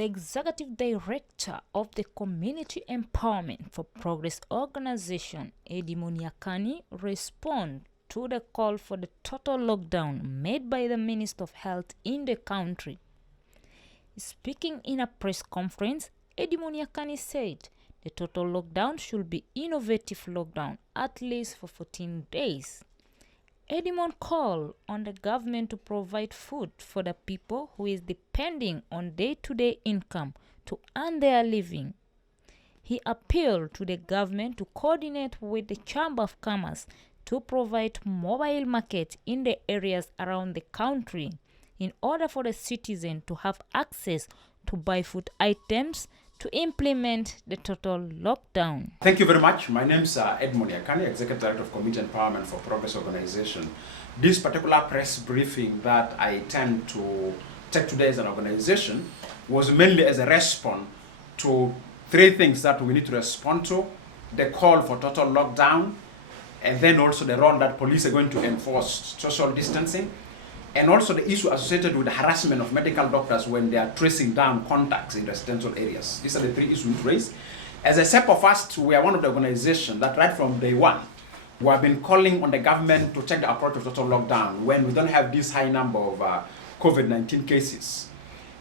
the Executive Director of the Community Empowerment for Progress Organization Edmund Yakani Respond to the call for the total lockdown made by the Minister of Health in the country. Speaking in a press conference, Edmund Yakani said the total lockdown should be innovative lockdown, at least for 14 days. Edmund called on the government to provide food for the people who is depending on day-to-day income to earn their living. He appealed to the government to coordinate with the Chamber of Commerce to provide mobile markets in the areas around the country in order for the citizen to have access to buy food items to implement the total lockdown. Thank you very much. My name is Edmund Yakani, Executive Director of Community Empowerment for Progress Organization. This particular press briefing that I tend to take today as an organization was mainly as a response to three things that we need to respond to: the call for total lockdown, and then also the role that police are going to enforce social distancing, and also the issue associated with the harassment of medical doctors when they are tracing down contacts in residential areas. These are the three issues raised. As a SEPA First, we are one of the organizations that right from day one, we have been calling on the government to take the approach of total lockdown when we don't have this high number of COVID-19 cases.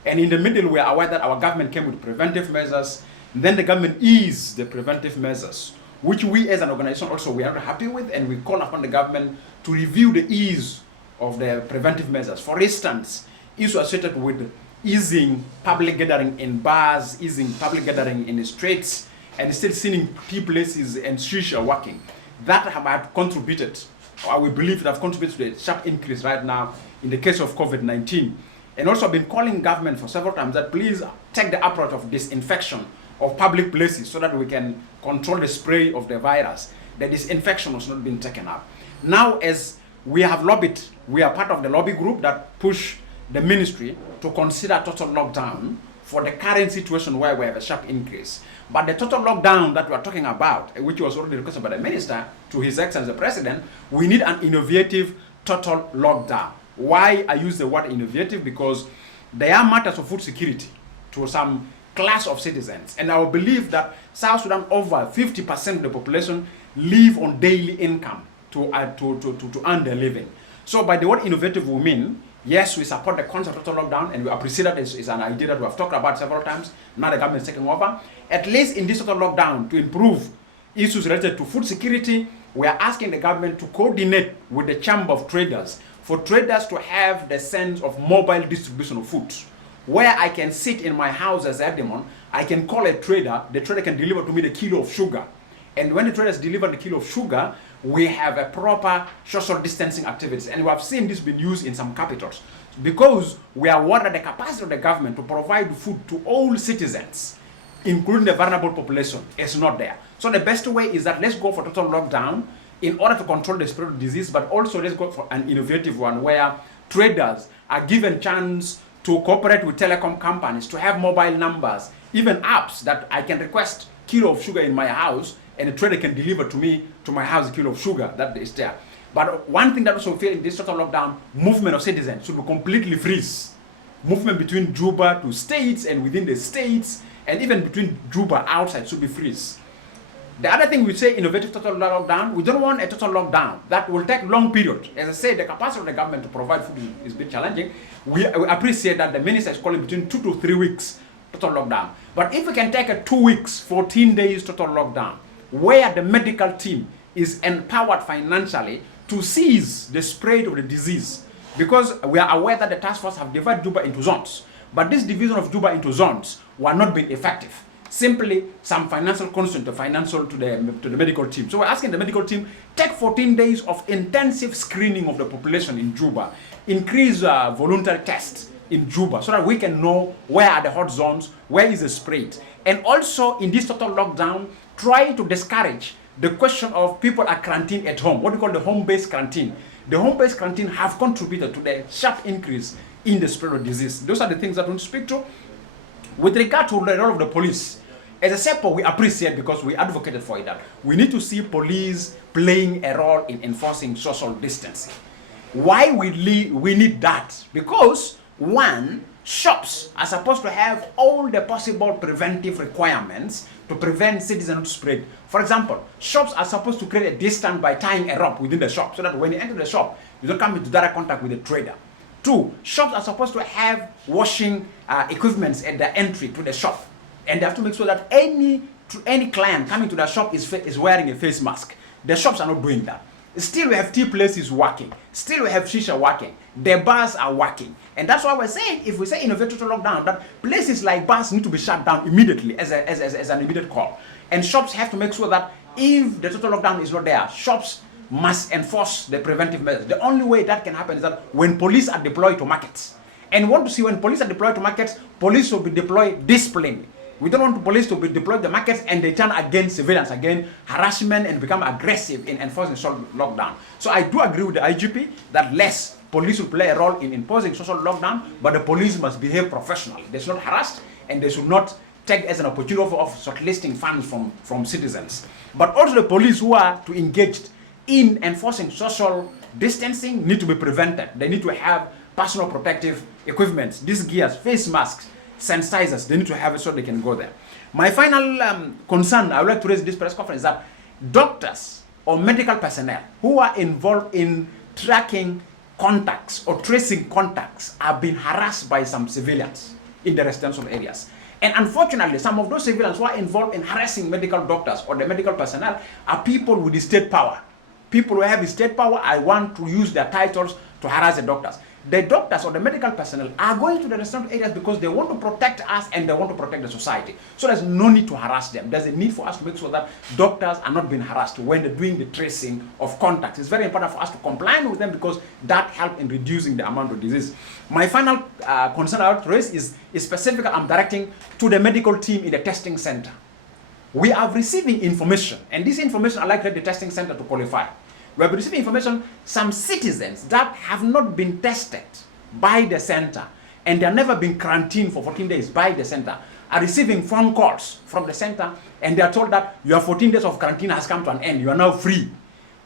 And in the middle, we are aware that our government came with preventive measures, then the government eased the preventive measures, which we as an organization also we are not happy with, and we call upon the government to review the ease of the preventive measures. For instance, issues associated with easing public gathering in bars, easing public gathering in the streets, and still seeing tea places and streets are working. That have contributed, or we believe that have contributed to the sharp increase right now in the case of COVID-19. And also been calling government for several times that please take the approach of disinfection of public places so that we can control the spread of the virus. The disinfection has not been taken up. Now, as we have lobbied, we are part of the lobby group that push the ministry to consider total lockdown for the current situation where we have a sharp increase. But the total lockdown that we are talking about, which was already requested by the minister to His Excellency the President, we need an innovative total lockdown. Why I use the word innovative? Because there are matters of food security to some class of citizens. And I believe that South Sudan, over 50% of the population live on daily income to earn their living. So by the word innovative, we mean, yes, we support the concept of total lockdown, and we appreciate that it's an idea that we have talked about several times. Now the government is taking over. At least in this total lockdown, to improve issues related to food security, we are asking the government to coordinate with the Chamber of Traders for traders to have the sense of mobile distribution of food, where I can sit in my house as Edmond, I can call a trader, the trader can deliver to me the kilo of sugar. And when the traders deliver the kilo of sugar, we have a proper social distancing activities. And we have seen this being used in some capitals. Because we are worried that the capacity of the government to provide food to all citizens, including the vulnerable population, is not there. So the best way is that let's go for total lockdown in order to control the spread of disease, but also let's go for an innovative one where traders are given chance to cooperate with telecom companies, to have mobile numbers, even apps that I can request kilo of sugar in my house, and the trader can deliver to me, to my house, a kilo of sugar that is there. But one thing that also feel in this total lockdown, movement of citizens should be completely freeze. Movement between Juba to states and within the states, and even between Juba outside should be freeze. The other thing we say, innovative total lockdown, we don't want a total lockdown that will take long period. As I said, the capacity of the government to provide food is a bit challenging. We appreciate that the minister is calling between 2 to 3 weeks total lockdown. But if we can take a 2 weeks, 14 days total lockdown, where the medical team is empowered financially to seize the spread of the disease, because we are aware that the task force have divided Juba into zones, but this division of Juba into zones were not being effective. Simply some financial constraint to the medical team. So we're asking the medical team, take 14 days of intensive screening of the population in Juba, increase voluntary tests in Juba so that we can know where are the hot zones, where is the spread. And also in this total lockdown, try to discourage the question of people are quarantined at home, what we call the home-based quarantine. The home-based quarantine have contributed to the sharp increase in the spread of disease. Those are the things that we want to speak to. With regard to the role of the police, as a SEPA, we appreciate, because we advocated for it, that we need to see police playing a role in enforcing social distancing. Why we need that? Because, one, Shops are supposed to have all the possible preventive requirements to prevent citizen spread. For example, shops are supposed to create a distance by tying a rope within the shop so that when you enter the shop, you don't come into direct contact with the trader. 2, shops are supposed to have washing equipments at the entry to the shop, and they have to make sure that any client coming to the shop is wearing a face mask. The shops are not doing that. Still we have tea places working. Still we have shisha working. The bars are working. And that's why we're saying, if we say innovate total lockdown, that places like bars need to be shut down immediately as an immediate call. And shops have to make sure that if the total lockdown is not there, shops must enforce the preventive measures. The only way that can happen is that when police are deployed to markets. And we want to see when police are deployed to markets, police will be deployed disciplined. We don't want police to be deployed to the markets and they turn against civilians, again, harassment, and become aggressive in enforcing social lockdown. So I do agree with the IGP that less police will play a role in imposing social lockdown, but the police must behave professionally. They should not harass and they should not take as an opportunity of shortlisting funds from citizens. But also the police who are to engage in enforcing social distancing need to be prevented. They need to have personal protective equipment, these gears, face masks, sanitizers, they need to have it so they can go there. My final concern I would like to raise in this press conference is that doctors or medical personnel who are involved in tracking contacts or tracing contacts are being harassed by some civilians in the residential areas. And unfortunately, some of those civilians who are involved in harassing medical doctors or the medical personnel are people with the state power. People who have the state power, I want to use their titles to harass the doctors. The doctors or the medical personnel are going to the residential areas because they want to protect us and they want to protect the society. So there's no need to harass them. There's a need for us to make sure that doctors are not being harassed when they're doing the tracing of contacts. It's very important for us to comply with them because that helps in reducing the amount of disease. My final concern I want to raise is specific. I'm directing to the medical team in the testing center. We are receiving information, and this information I like the testing center to qualify. We have received information, some citizens that have not been tested by the center and they have never been quarantined for 14 days by the center are receiving phone calls from the center and they are told that your 14 days of quarantine has come to an end, you are now free.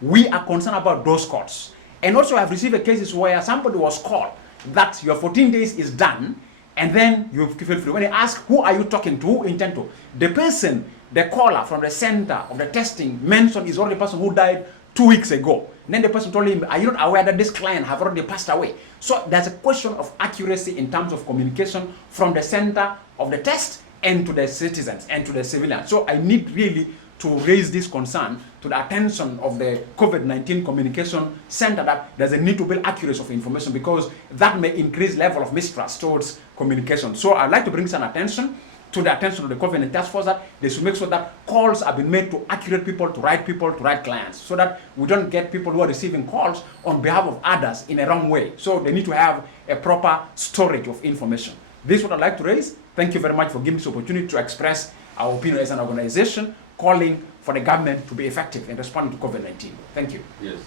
We are concerned about those calls. And also I have received cases where somebody was called that your 14 days is done and then you feel free. When they ask who are you talking to, who intend to, the person, the caller from the center of the testing mentioned is already the person who died 2 weeks ago. And then the person told him, are you not aware that this client have already passed away? So there's a question of accuracy in terms of communication from the center of the test and to the citizens and to the civilians. So I need really to raise this concern to the attention of the COVID-19 communication center that there's a need to build accuracy of information because that may increase level of mistrust towards communication. So I'd like to bring some attention to the attention of the COVID-19 task force that they should make sure that calls are being made to accurate people, to right clients, so that we don't get people who are receiving calls on behalf of others in a wrong way. So they need to have a proper storage of information. This is what I'd like to raise. Thank you very much for giving this opportunity to express our opinion as an organization calling for the government to be effective in responding to COVID-19. Thank you. Yes,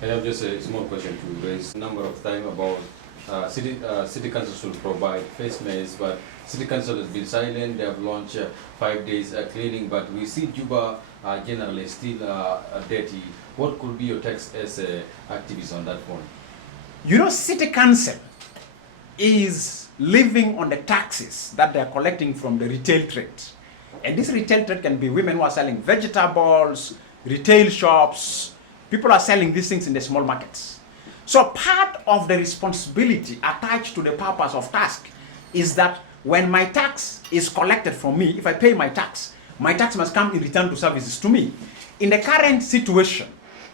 I have just a small question to raise. A number of time about city council should provide face masks, but city council has been silent. They have launched 5 days cleaning, but we see Juba generally still dirty. What could be your text as activists on that point? You know, city council is living on the taxes that they are collecting from the retail trade. And this retail trade can be women who are selling vegetables, retail shops. People are selling these things in the small markets. So part of the responsibility attached to the purpose of task is that when my tax is collected from me, if I pay my tax must come in return to services to me. In the current situation,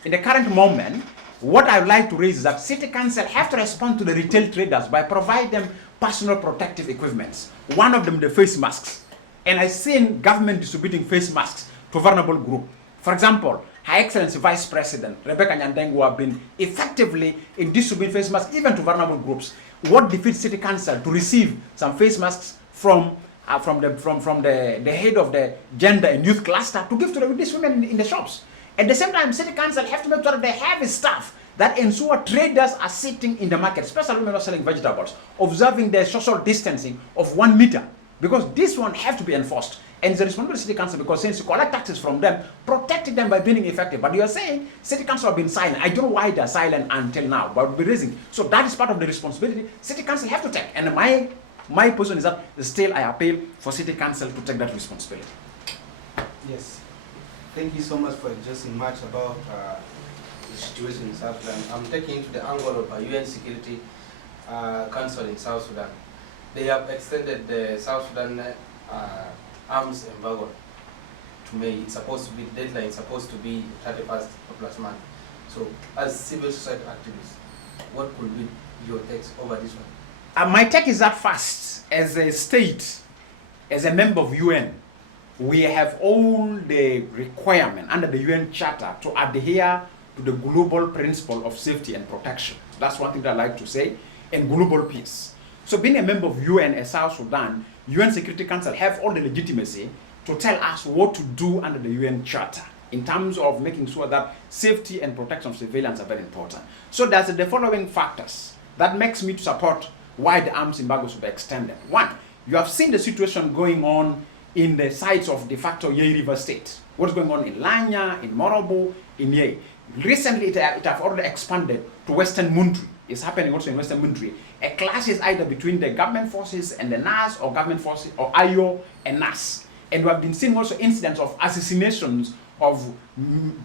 in the current moment, what I would like to raise is that City Council have to respond to the retail traders by providing them personal protective equipments. One of them, the face masks. And I've seen government distributing face masks to vulnerable groups. For example, Her Excellency Vice President Rebecca Nyandengu have been effectively in distributing face masks even to vulnerable groups. What defeats City Council to receive some face masks from the head of the gender and youth cluster to give to these women in the shops. At the same time, City Council have to make sure that they have a staff that ensure traders are sitting in the market, especially women who are selling vegetables, observing the social distancing of 1 meter, because this one have to be enforced. And it's a responsibility of City Council, because since you collect taxes from them, protecting them by being effective. But you are saying City Council have been silent. I don't know why they're silent until now, but we'll be raising. So that is part of the responsibility City Council have to take. And my my position is that still I appeal for City Council to take that responsibility. Yes. Thank you so much for addressing much about the situation in South Sudan. I'm taking into the angle of UN Security Council in South Sudan. They have extended the South Sudan arms embargo to May. It's supposed to be, the deadline is supposed to be 31st of last month. So as civil society activists, what could be your takes over this one? My take is that first, as a state, as a member of UN, we have all the requirement under the UN Charter to adhere to the global principle of safety and protection. That's one thing that I like to say, and global peace. So being a member of UN as South Sudan, UN Security Council have all the legitimacy to tell us what to do under the UN Charter in terms of making sure that safety and protection of civilians are very important. So there's the following factors that makes me to support why the arms embargo should be extended. One, you have seen the situation going on in the sites of de facto Yei River State. What's going on in Lanya, in Morobo, in Yei. Recently, it have already expanded to Western Mundri. It's happening also in Western Mundri. A clash is either between the government forces and the NAS, or government forces, or IO and NAS. And we have been seeing also incidents of assassinations of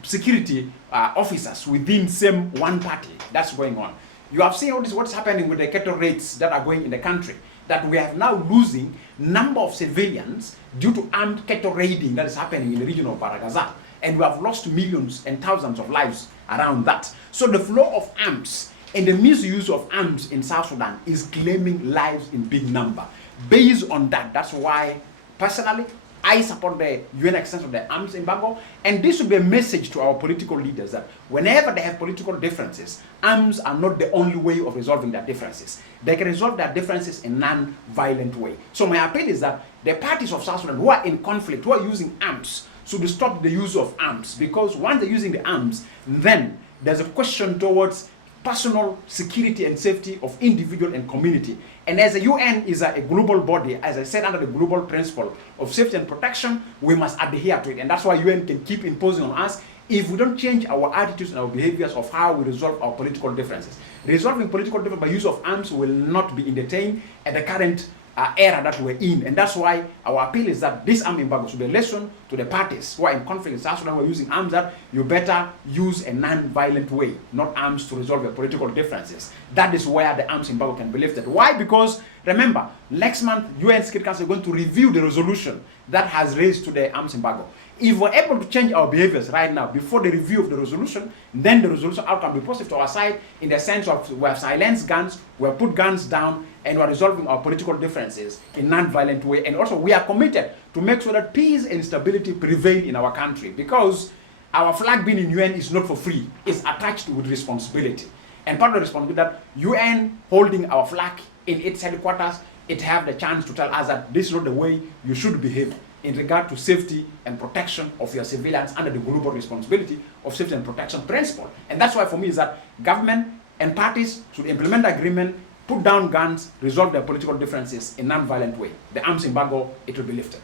security officers within same one party. That's going on. You have seen all this, what's happening with the cattle rates that are going in the country, that we are now losing number of civilians due to armed cattle raiding that is happening in the region of Baragazal. And we have lost millions and thousands of lives around that. So the flow of arms and the misuse of arms in South Sudan is claiming lives in big number. Based on that, that's why personally I support the UN extension of the arms embargo, and this should be a message to our political leaders that whenever they have political differences, arms are not the only way of resolving their differences. They can resolve their differences in a non-violent way. So my appeal is that the parties of South Sudan who are in conflict, who are using arms, should stop the use of arms, because once they're using the arms, then there's a question towards personal security and safety of individual and community. And as the UN is a global body, as I said, under the global principle of safety and protection, we must adhere to it. And that's why UN can keep imposing on us if we don't change our attitudes and our behaviors of how we resolve our political differences. Resolving political differences by use of arms will not be entertained at the current era that we're in. And that's why our appeal is that this arm embargo should be a lesson to the parties who are in conflict in South Sudan, who are using arms, that you better use a non-violent way, not arms to resolve your political differences. That is where the arms embargo can be lifted. Why? Because remember, next month, UN Security Council is going to review the resolution that has raised to the arms embargo. If we're able to change our behaviors right now before the review of the resolution, then the resolution outcome will be positive to our side in the sense of we have silenced guns, we have put guns down, and we're resolving our political differences in a non-violent way. And also we are committed to make sure that peace and stability prevail in our country, because our flag being in UN is not for free. It's attached with responsibility. And part of the responsibility that UN holding our flag in its headquarters, it have the chance to tell us that this is not the way you should behave in regard to safety and protection of your civilians under the global responsibility of safety and protection principle. And that's why for me is that government and parties should implement the agreement, put down guns, resolve their political differences in a non-violent way. The arms embargo, it will be lifted.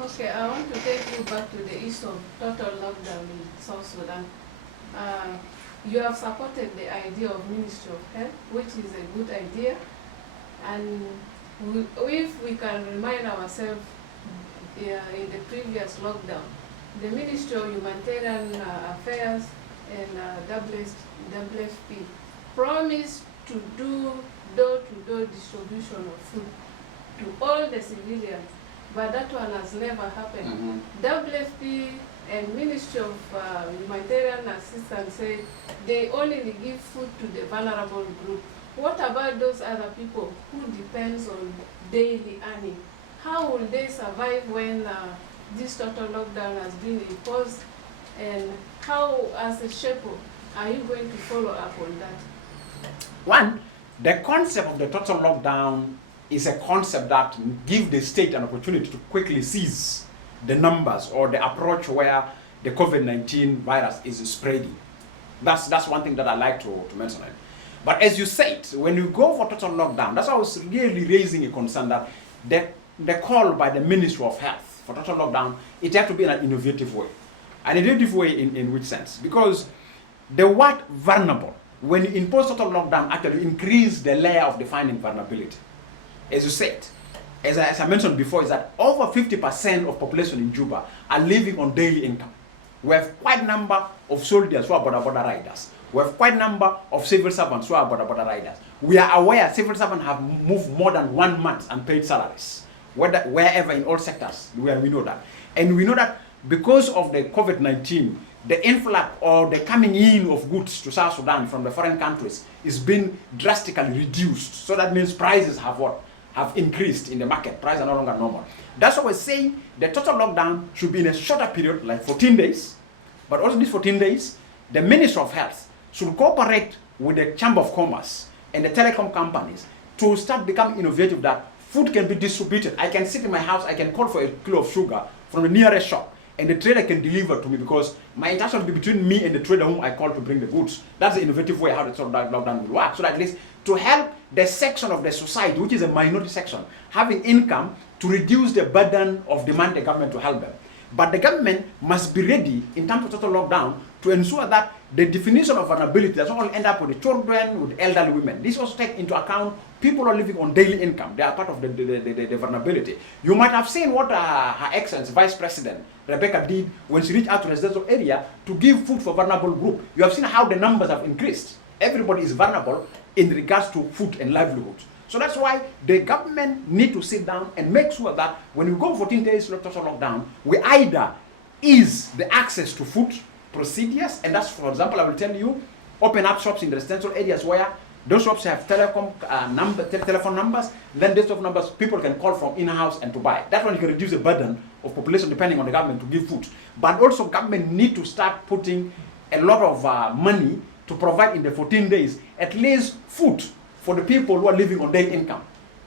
Okay, I want to take you back to the issue of total lockdown in South Sudan. You have supported the idea of Ministry of Health, which is a good idea. And if we can remind ourselves, in the previous lockdown, the Ministry of Humanitarian Affairs and WFP promised to do door-to-door distribution of food to all the civilians, but that one has never happened. WFP and Ministry of Humanitarian Assistance said they only give food to the vulnerable group. What about those other people who depends on daily earning? How will they survive when this total lockdown has been imposed? And how, as a shepherd, are you going to follow up on that? One, the concept of the total lockdown is a concept that gives the state an opportunity to quickly seize the numbers or the approach where the COVID-19 virus is spreading. That's one thing that I like to mention. But as you said, when you go for total lockdown, that's why I was really raising a concern that the call by the Ministry of Health for total lockdown, it has to be in an innovative way. An innovative way in which sense? Because the word vulnerable, when you impose total lockdown, actually increase the layer of defining vulnerability. as you said, as I mentioned before, is that over 50% of population in Juba are living on daily income. We have quite a number of soldiers who are border riders. We have quite a number of civil servants who are border riders. We are aware civil servants have moved more than 1 month unpaid salaries, wherever in all sectors, where we know that. And we know that because of the COVID-19, the influx or the coming in of goods to South Sudan from the foreign countries is being drastically reduced. So that means prices have increased in the market. Prices are no longer normal. That's why we're saying the total lockdown should be in a shorter period, like 14 days. But also these 14 days, the Minister of Health should cooperate with the Chamber of Commerce and the telecom companies to start becoming innovative that food can be distributed. I can sit in my house, I can call for a kilo of sugar from the nearest shop, and the trader can deliver to me because my interaction will be between me and the trader whom I call to bring the goods. That's the innovative way how the sort of lockdown will work. So that at least to help the section of the society, which is a minority section, having income to reduce the burden of demand the government to help them. But the government must be ready in terms of total lockdown to ensure that the definition of vulnerability doesn't only end up with the children, with elderly women. This also takes into account people are living on daily income. They are part of the vulnerability. You might have seen what Her Excellency Vice President Rebecca did when she reached out to the residential area to give food for vulnerable group. You have seen how the numbers have increased. Everybody is vulnerable in regards to food and livelihood. So that's why the government need to sit down and make sure that when we go 14 days total lockdown, we either ease the access to food procedures, and that's, for example, I will tell you, open up shops in the residential areas where those shops have telephone numbers, then those numbers people can call from in-house and to buy. That one you can reduce the burden of population depending on the government to give food. But also government need to start putting a lot of money to provide in the 14 days at least food for the people who are living on daily income.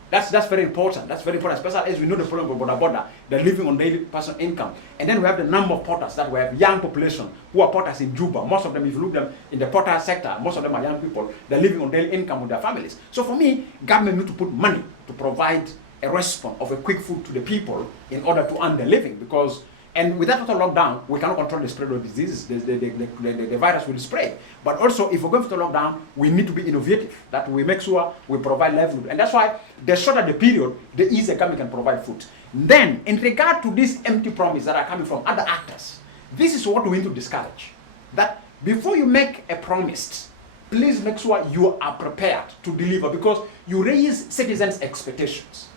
That's very important. That's very important, especially as we know the problem of border. They're living on daily personal income. And then we have the number of porters that we have young population who are porters in Juba. Most of them, if you look them in the porter sector, most of them are young people. They're living on daily income with their families. So for me, government need to put money to provide a response of a quick food to the people in order to earn their living. Because and without total lockdown, we cannot control the spread of diseases. The virus will spread. But also, if we're going to lockdown, we need to be innovative, that we make sure we provide livelihood. And that's why the shorter the period, the easier government can provide food. Then, in regard to these empty promises that are coming from other actors, this is what we need to discourage. That before you make a promise, please make sure you are prepared to deliver, because you raise citizens' expectations.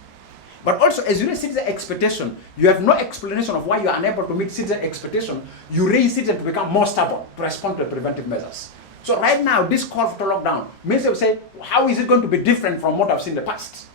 But also, as you raise citizen expectation, you have no explanation of why you are unable to meet citizen expectation. You raise citizens to become more stubborn to respond to the preventive measures. So right now, this call for lockdown, many will say, how is it going to be different from what I've seen in the past?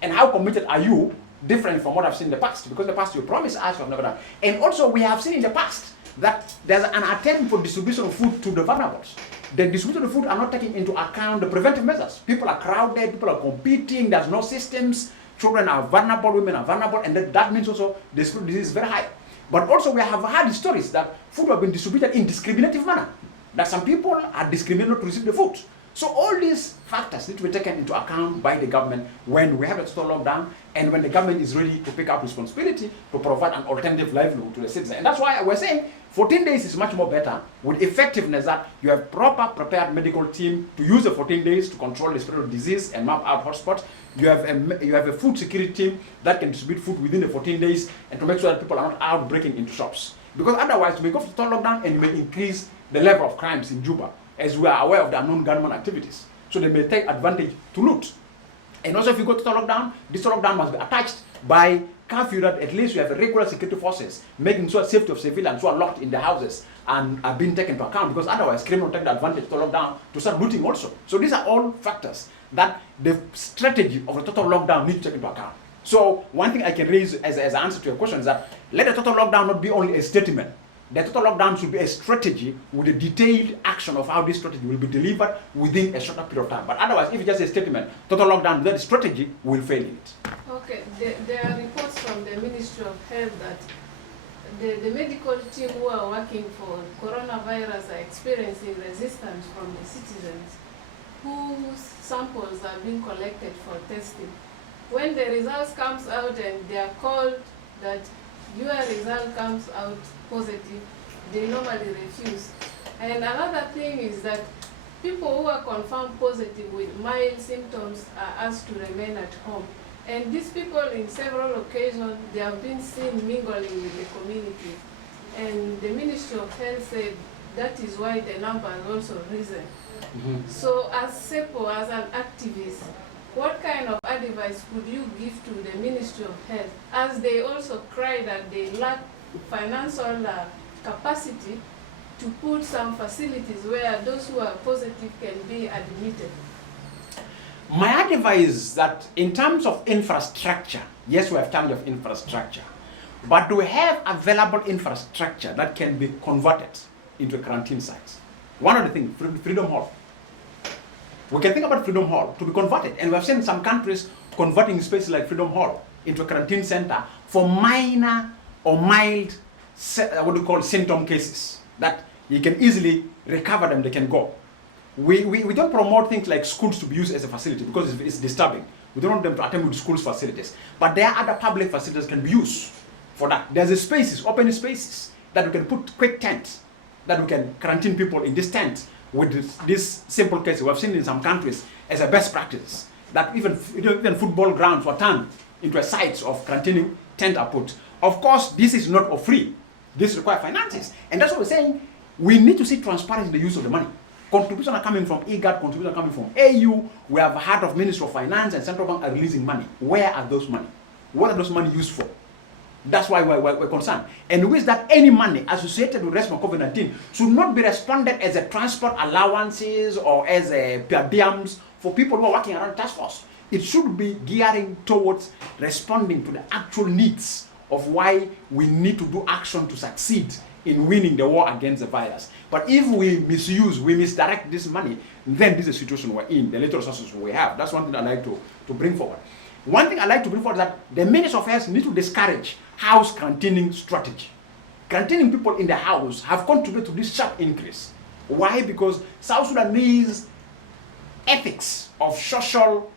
And how committed are you different from what I've seen in the past? Because in the past you promised us, you have never done. And also, we have seen in the past that there's an attempt for distribution of food to the vulnerables. The distribution of food are not taking into account the preventive measures. People are crowded, people are competing, there's no systems. Children are vulnerable, women are vulnerable, and that means also the food disease is very high. But also we have had stories that food have been distributed in discriminative manner. That some people are discriminated to receive the food. So all these factors need to be taken into account by the government when we have a total lockdown and when the government is ready to pick up responsibility to provide an alternative livelihood to the citizen. And that's why we're saying 14 days is much more better with effectiveness, that you have proper prepared medical team to use the 14 days to control the spread of disease and map out hotspots. You have a food security team that can distribute food within the 14 days and to make sure that people are not out breaking into shops. Because otherwise, you may go for total lockdown and you may increase the level of crimes in Juba, as we are aware of the unknown gunman activities. So they may take advantage to loot. And also, if you go to lockdown, this lockdown must be attached by curfew, that at least you have a regular security forces making sure safety of civilians who are locked in their houses and are being taken into account, because otherwise criminals take the advantage to lockdown to start looting also. So these are all factors that the strategy of the total lockdown needs to take into account. So one thing I can raise as an answer to your question is that let the total lockdown not be only a statement. The total lockdown should be a strategy with a detailed action of how this strategy will be delivered within a shorter period of time. But otherwise, if it's just a statement, total lockdown, then the strategy will fail in it. Okay, there are reports from the Ministry of Health that the medical team who are working for coronavirus are experiencing resistance from the citizens whose samples are being collected for testing. When the results comes out and they are called that your result comes out positive, they normally refuse. And another thing is that people who are confirmed positive with mild symptoms are asked to remain at home. And these people, in several occasions, they have been seen mingling with the community. And the Ministry of Health said that is why the number has also risen. So as SEPO, as an activist, what kind of advice could you give to the Ministry of Health, as they also cry that they lack financial capacity to put some facilities where those who are positive can be admitted? My advice is that in terms of infrastructure, yes, we have terms of infrastructure, but do we have available infrastructure that can be converted into a quarantine site? One of the things, Freedom Hall. We can think about Freedom Hall to be converted, and we have seen some countries converting spaces like Freedom Hall into a quarantine center for minor or mild, what we call symptom cases, that you can easily recover them, they can go. We don't promote things like schools to be used as a facility because it's disturbing. We don't want them to attend with schools facilities. But there are other public facilities can be used for that. There's a spaces, open spaces, that we can put quick tents, that we can quarantine people in this tent with this simple case. We have seen in some countries as a best practice, that even football grounds were turned into a sites of quarantining tent are put. Of course, this is not for free. This requires finances. And that's what we're saying. We need to see transparency in the use of the money. Contributions are coming from IGAD, contributions are coming from AU. We have heard of Ministry of Finance and Central Bank are releasing money. Where are those money? What are those money used for? That's why we're concerned. And with that, any money associated with response to COVID-19 should not be responded as a transport allowances or as a per diems for people who are working around the task force. It should be gearing towards responding to the actual needs of why we need to do action to succeed in winning the war against the virus. But if we misdirect this money, then this is the situation we're in, the little resources we have. That's one thing I'd like to bring forward. One thing I'd like to bring forward is that the Ministry of Health need to discourage house quarantining strategy. Quarantining people in the house have contributed to this sharp increase. Why? Because South Sudanese ethics of social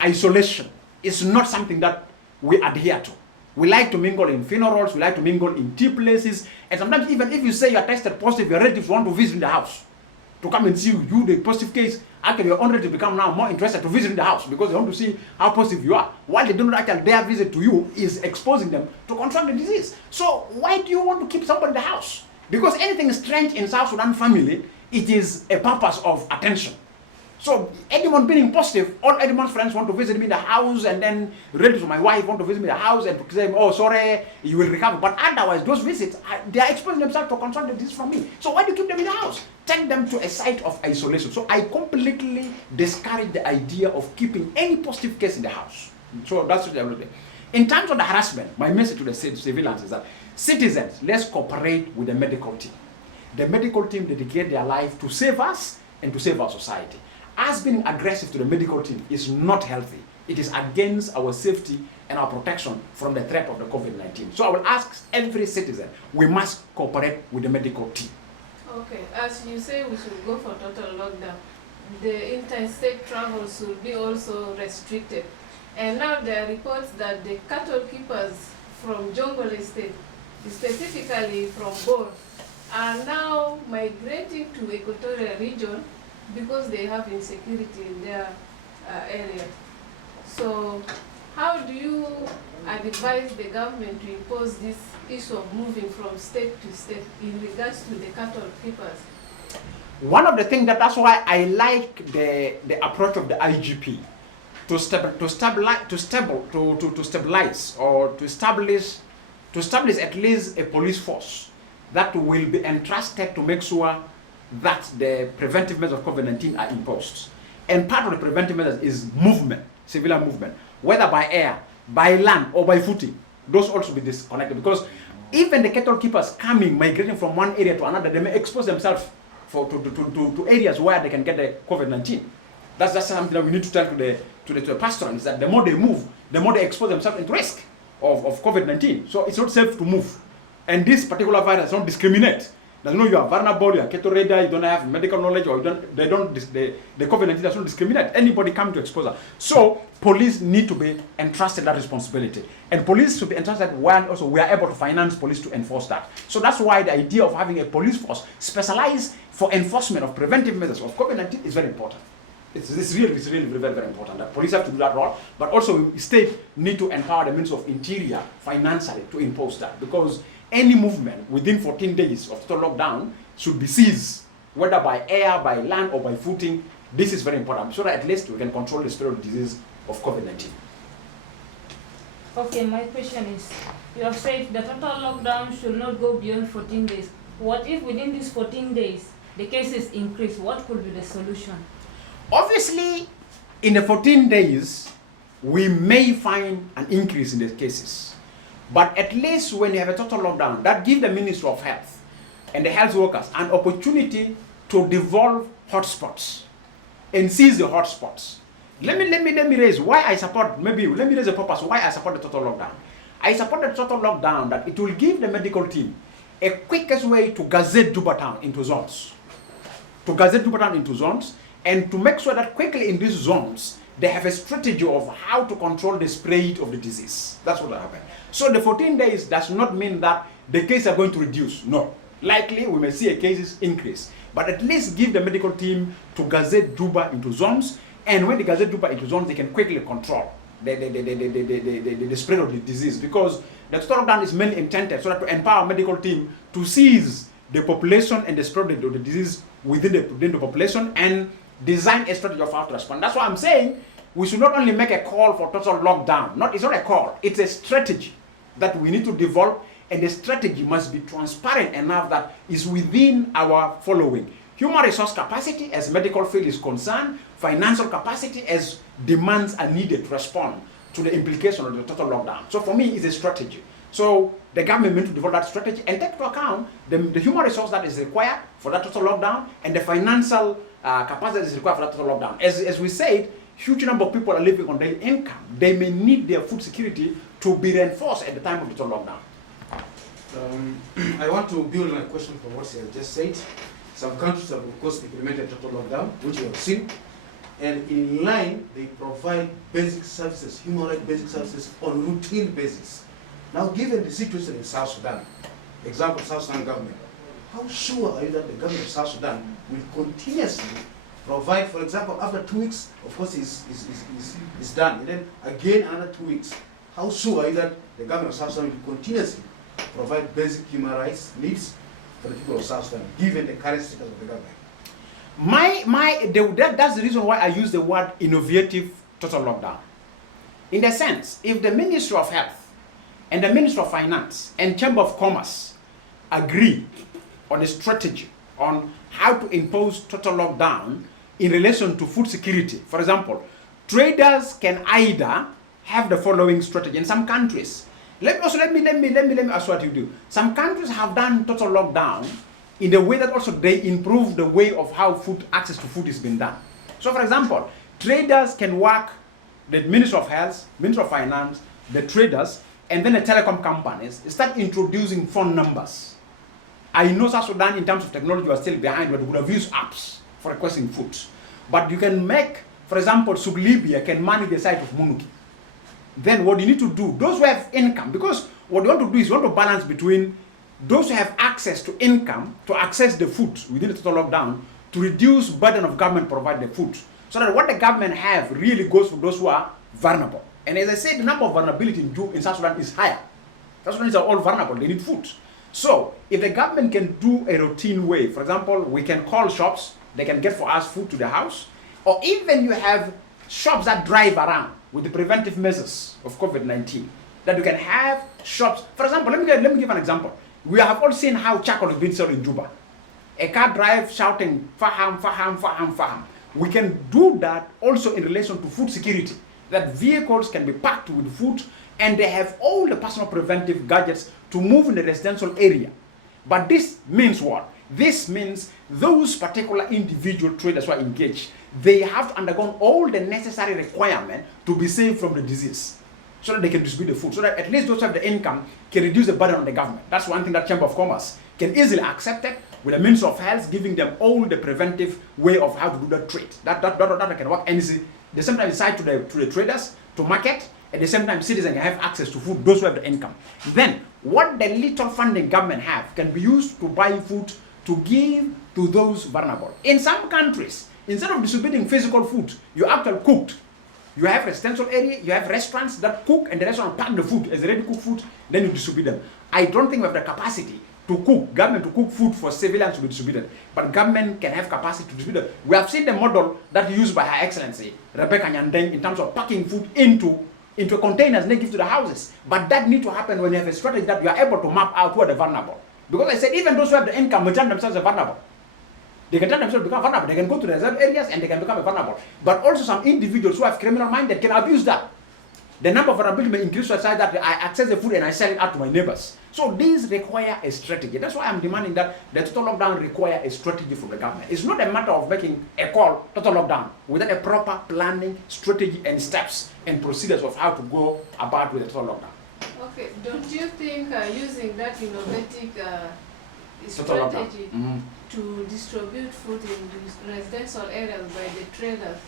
isolation is not something that we adhere to. We like to mingle in funerals, we like to mingle in tea places, and sometimes even if you say you are tested positive, your relatives want to visit in the house to come and see you, the positive case. Actually, your own relatives become now more interested to visit in the house because they want to see how positive you are. While they do not actually, their visit to you is exposing them to contract the disease. So why do you want to keep somebody in the house? Because anything strange in South Sudan family, it is a purpose of attention. So Edmund being positive, all Edmund's friends want to visit me in the house, and then relatives of my wife want to visit me in the house and to say, oh, sorry, you will recover. But otherwise, those visits, they are exposing themselves to contract the disease from me. So why do you keep them in the house? Take them to a site of isolation. So I completely discourage the idea of keeping any positive case in the house. So that's what I'm looking at. In terms of the harassment, my message to the civilians is that citizens, let's cooperate with the medical team. The medical team dedicate their life to save us and to save our society. Us being aggressive to the medical team is not healthy. It is against our safety and our protection from the threat of the COVID-19. So I will ask every citizen, we must cooperate with the medical team. Okay, as you say, we should go for total lockdown. The interstate travel should be also restricted. And now there are reports that the cattle keepers from Jongole State, specifically from Bor, are now migrating to Equatorial region because they have insecurity in their area. So how do you advise the government to impose this issue of moving from state to state in regards to the cattle keepers? One of the things that's why I like the approach of the IGP to stabilize or to establish at least a police force that will be entrusted to make sure that the preventive measures of COVID-19 are imposed. And part of the preventive measures is movement, civilian movement, whether by air, by land, or by footing. Those also be disconnected because even the cattle keepers migrating from one area to another, they may expose themselves to areas where they can get the COVID-19. That's something that we need to tell to the pastoralists, that the more they move, the more they expose themselves into risk of COVID-19. So it's not safe to move. And this particular virus does not discriminate. Doesn't know you are vulnerable, you are cattle raider, you don't have medical knowledge, or the COVID-19 does not discriminate. Anybody come to exposure. So police need to be entrusted that responsibility. And police should be entrusted when also we are able to finance police to enforce that. So that's why the idea of having a police force specialized for enforcement of preventive measures of COVID-19 is very important. It's really very, very important that police have to do that role, but also state need to empower the Ministry of Interior financially to impose that, because any movement within 14 days of total lockdown should be seized, whether by air, by land, or by footing. This is very important, so that at least we can control the spread of disease of COVID-19. Okay, my question is, you have said the total lockdown should not go beyond 14 days. What if within these 14 days the cases increase? What could be the solution? Obviously, in the 14 days, we may find an increase in the cases. But at least when you have a total lockdown, that gives the Ministry of Health and the health workers an opportunity to devolve hotspots and seize the hotspots. Let me raise why I support, let me raise a purpose why I support the total lockdown. I support the total lockdown that it will give the medical team a quickest way to gazette Juba Town into zones. To gazette Juba Town into zones, and to make sure that quickly in these zones, they have a strategy of how to control the spread of the disease. That's what will happen. So the 14 days does not mean that the cases are going to reduce. No. Likely, we may see a cases increase. But at least give the medical team to gazette Juba into zones, and when they gazette Juba into zones, they can quickly control the spread of the disease, because the total lockdown is mainly intended so that to empower medical team to seize the population and the spread of the disease within the population and design a strategy of how to respond. That's why I'm saying we should not only make a call for total lockdown. It's not a call, it's a strategy that we need to develop, and the strategy must be transparent enough that is within our following. Human resource capacity as medical field is concerned, financial capacity as demands are needed to respond to the implication of the total lockdown. So for me, it's a strategy. So the government needs to develop that strategy and take into account the human resource that is required for that total lockdown and the financial capacity that is required for that total lockdown. As we said, huge number of people are living on daily income. They may need their food security to be reinforced at the time of the total lockdown. I want to build on a question from what he has just said. Some countries have, of course, implemented total lockdown, which we have seen. And in line, they provide basic services, human rights basic services on routine basis. Now, given the situation in South Sudan, example, South Sudan government, how sure are you that the government of South Sudan will continuously provide, for example, after 2 weeks, of course, is done, and then again another 2 weeks. How sure are you that the government of South Sudan will continuously provide basic human rights needs for the people of South Sudan, given the current status of the government? That's the reason why I use the word innovative total lockdown. In the sense, if the Ministry of Health and the Ministry of Finance and Chamber of Commerce agree on a strategy on how to impose total lockdown in relation to food security, for example, traders can either have the following strategy. In some countries, let me ask what you do. Some countries have done total lockdown in the way that also they improve the way of how access to food is being done. So, for example, traders can work, the Ministry of Health, Ministry of Finance, the traders, and then the telecom companies start introducing phone numbers. I know South Sudan, in terms of technology, you are still behind, but we would have used apps for requesting food. But you can make, for example, Libya can manage the site of Munuki. Then what you need to do, those who have income, because what you want to do is you want to balance between those who have access to income to access the food within the total lockdown to reduce burden of government provide the food. So that what the government have really goes for those who are vulnerable. And as I said, the number of vulnerability in South Sudan is higher. South Sudanese are all vulnerable, they need food. So if the government can do a routine way, for example, we can call shops, they can get for us food to the house, or even you have shops that drive around with the preventive measures of COVID-19, that you can have shops. For example, let me give an example. We have all seen how charcoal is being sold in Juba. A car drives shouting, Faham, Faham, Faham, Faham. We can do that also in relation to food security, that vehicles can be packed with food and they have all the personal preventive gadgets to move in the residential area. But this means what? This means those particular individual traders who are engaged, they have to undergo all the necessary requirements to be safe from the disease, so that they can distribute the food, so that at least those who have the income can reduce the burden on the government. That's one thing that Chamber of Commerce can easily accept it, with the Ministry of Health giving them all the preventive way of how to do that trade. That can work. And at the same time, decide to the traders to market. At the same time, citizens can have access to food, those who have the income. Then, what the little funding government have can be used to buy food to give to those vulnerable. In some countries, Instead of distributing physical food, you actually cooked. You have residential area, you have restaurants that cook, and the restaurant pack the food as ready cooked food, then you distribute them. I don't think we have the capacity to cook, government to cook food for civilians to be distributed, but government can have capacity to distribute them. We have seen the model that used by Her Excellency, Rebecca Nyandeng, in terms of packing food into containers and then give to the houses. But that needs to happen when you have a strategy that you are able to map out who are the vulnerable. Because I said, even those who have the income will turn themselves vulnerable. They can turn themselves become vulnerable. They can go to the reserve areas and they can become vulnerable. But also some individuals who have criminal minded can abuse that. The number of vulnerability may increase to a side that I access the food and I sell it out to my neighbors. So these require a strategy. That's why I'm demanding that the total lockdown require a strategy from the government. It's not a matter of making a call, total lockdown, without a proper planning, strategy, and steps and procedures of how to go about with the total lockdown. Okay, don't you think using that innovative Total strategy lockdown. to distribute food in these residential areas by the traders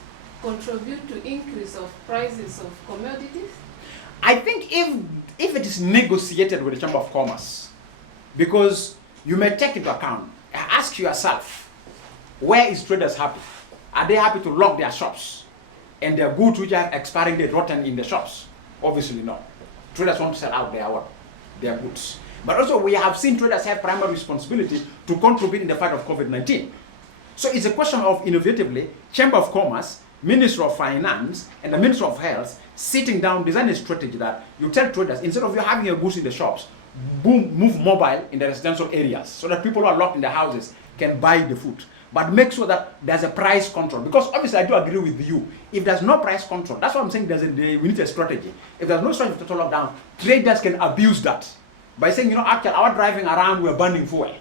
contribute to increase of prices of commodities? I think if it is negotiated with the Chamber of Commerce, because you may take into account, ask yourself, where is traders happy? Are they happy to lock their shops and their goods which are expiring date rotten in the shops? Obviously no. Traders want to sell out their goods. But also we have seen traders have primary responsibility to contribute in the fight of COVID-19. So it's a question of innovatively, Chamber of Commerce, Minister of Finance, and the Minister of Health sitting down, design a strategy that you tell traders, instead of you having your goods in the shops, move mobile in the residential areas so that people who are locked in their houses can buy the food. But make sure that there's a price control. Because obviously I do agree with you. If there's no price control, that's what I'm saying, we need a strategy. If there's no strategy for total lockdown, traders can abuse that by saying, actually our driving around, we're burning fuel.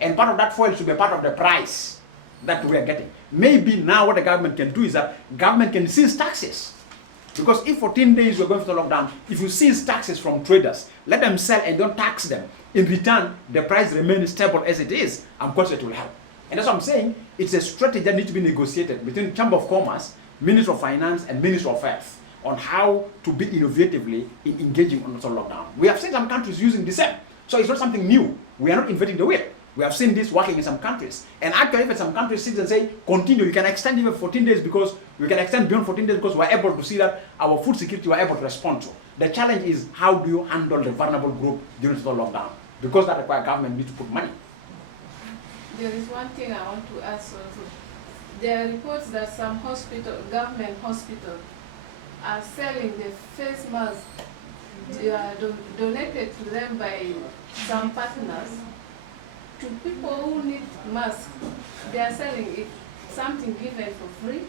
And part of that fuel should be part of the price that we are getting. Maybe now what the government can do is that government can seize taxes. Because if 14 days we're going for the lockdown, if you seize taxes from traders, let them sell and don't tax them. In return, the price remains stable as it is. I'm confident it will help. And that's what I'm saying. It's a strategy that needs to be negotiated between Chamber of Commerce, Minister of Finance, and Minister of Health on how to be innovatively in engaging on total lockdown. We have seen some countries using the same. So it's not something new. We are not inventing the wheel. We have seen this working in some countries. And actually, if some countries sit and say, continue, you can extend even 14 days because we can extend beyond 14 days because we're able to see that our food security we're able to respond to. The challenge is how do you handle the vulnerable group during total lockdown? Because that requires government need to put money. There is one thing I want to ask also. There are reports that some government hospitals are selling the face masks donated to them by some partners to people who need masks. They are selling it, something given for free.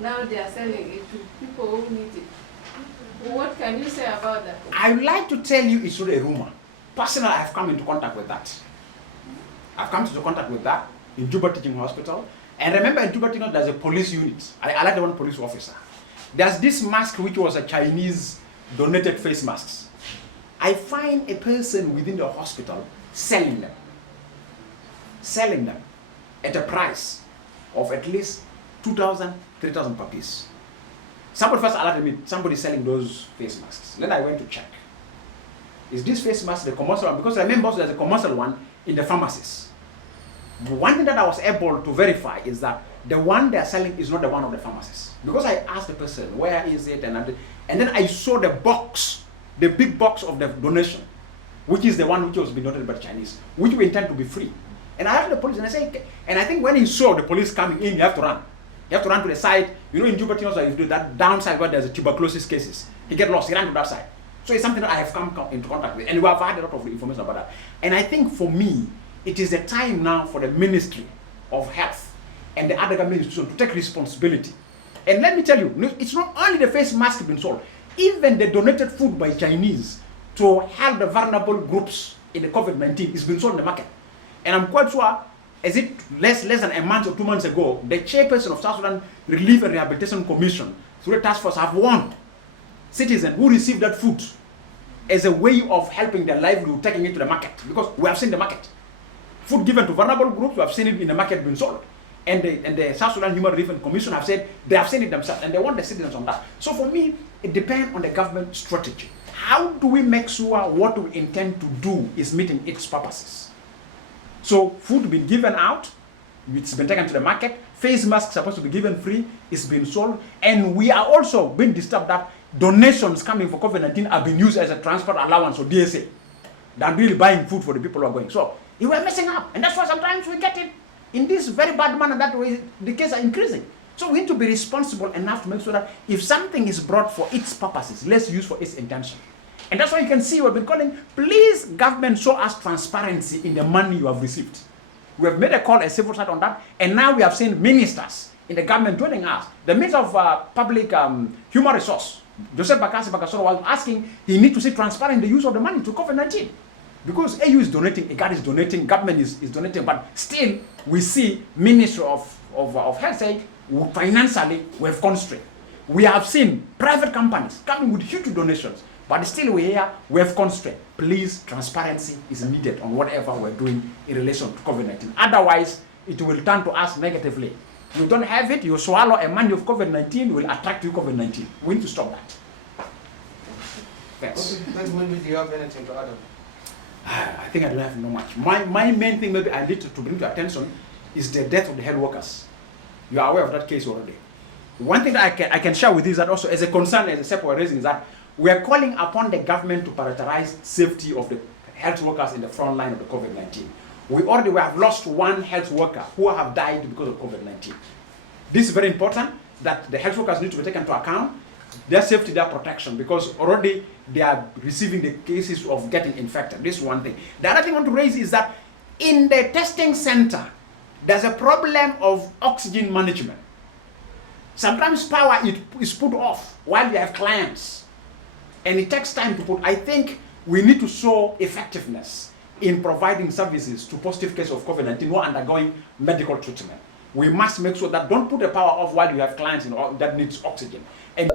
Now they are selling it to people who need it. What can you say about that? I would like to tell you it's not a rumor. Personally, I have come into contact with that. I've come into contact with that in Juba Teaching Hospital. And remember in Juba Teaching, there's a police unit. I like the one police officer. There's this mask which was a Chinese donated face masks. I find a person within the hospital selling them at a price of at least 2,000, 3,000 per piece. Somebody first alerted me, somebody selling those face masks. Then I went to check. Is this face mask the commercial one? Because I remember there's a commercial one in the pharmacies. One thing that I was able to verify is that the one they're selling is not the one of the pharmacies. Because I asked the person, where is it? And then I saw the box, the big box of the donation, which is the one which was being donated by the Chinese, which we intend to be free. And I asked the police and I said, and I think when he saw the police coming in, you have to run. You have to run to the side. In Juba, you do that downside where there's a tuberculosis cases. He get lost, he ran to that side. So it's something that I have come into contact with. And we have had a lot of information about that. And I think for me, it is the time now for the Ministry of Health and the other government institutions to take responsibility. And let me tell you, it's not only the face mask being sold, even the donated food by Chinese to help the vulnerable groups in the COVID-19 is being sold in the market. And I'm quite sure, as it less than a month or 2 months ago, the chairperson of South Sudan Relief and Rehabilitation Commission through the task force have warned citizens who receive that food as a way of helping their livelihood, taking it to the market. Because we have seen the market. Food given to vulnerable groups, we have seen it in the market being sold. And the South Sudan Human Rights Commission have said they have seen it themselves and they want the citizens on that. So for me, it depends on the government strategy. How do we make sure what we intend to do is meeting its purposes? So food being given out, it's been taken to the market, face masks supposed to be given free, it's been sold, and we are also being disturbed that donations coming for COVID-19 are being used as a transport allowance or DSA than really buying food for the people who are going. So we were messing up, and that's why sometimes we get it in this very bad manner that way the cases are increasing. So we need to be responsible enough to make sure that if something is brought for its purposes, let's use for its intention. And that's why you can see we've been calling, please government show us transparency in the money you have received. We have made a call as civil society on that, and now we have seen ministers in the government joining us. The Minister of Public Human Resource, Joseph Bakasi Bakasoro, was asking he need to see transparent the use of the money to COVID-19. Because AU is donating, IGAD is donating, government is donating, but still we see Ministry of Health say financially we have constraint. We have seen private companies coming with huge donations, but still we have constraint. Please, transparency is needed on whatever we're doing in relation to COVID-19. Otherwise, it will turn to us negatively. You don't have it, you swallow a money of COVID-19, will attract you COVID-19. We need to stop that. Thanks. Okay, thanks. Maybe do you have anything to add on? I think I don't have no much. My main thing maybe I need to bring to attention is the death of the health workers. You are aware of that case already. One thing that I can share with you is that also as a concern, as a step we're raising, is that we are calling upon the government to prioritize safety of the health workers in the front line of the COVID-19. We have lost one health worker who have died because of COVID-19. This is very important that the health workers need to be taken into account, their safety, their protection, because already they are receiving the cases of getting infected. This is one thing. The other thing I want to raise is that in the testing center, there's a problem of oxygen management. Sometimes power is put off while you have clients, and it takes time to put. I think we need to show effectiveness in providing services to positive cases of COVID-19 who are undergoing medical treatment. We must make sure that don't put the power off while you have clients that needs oxygen. And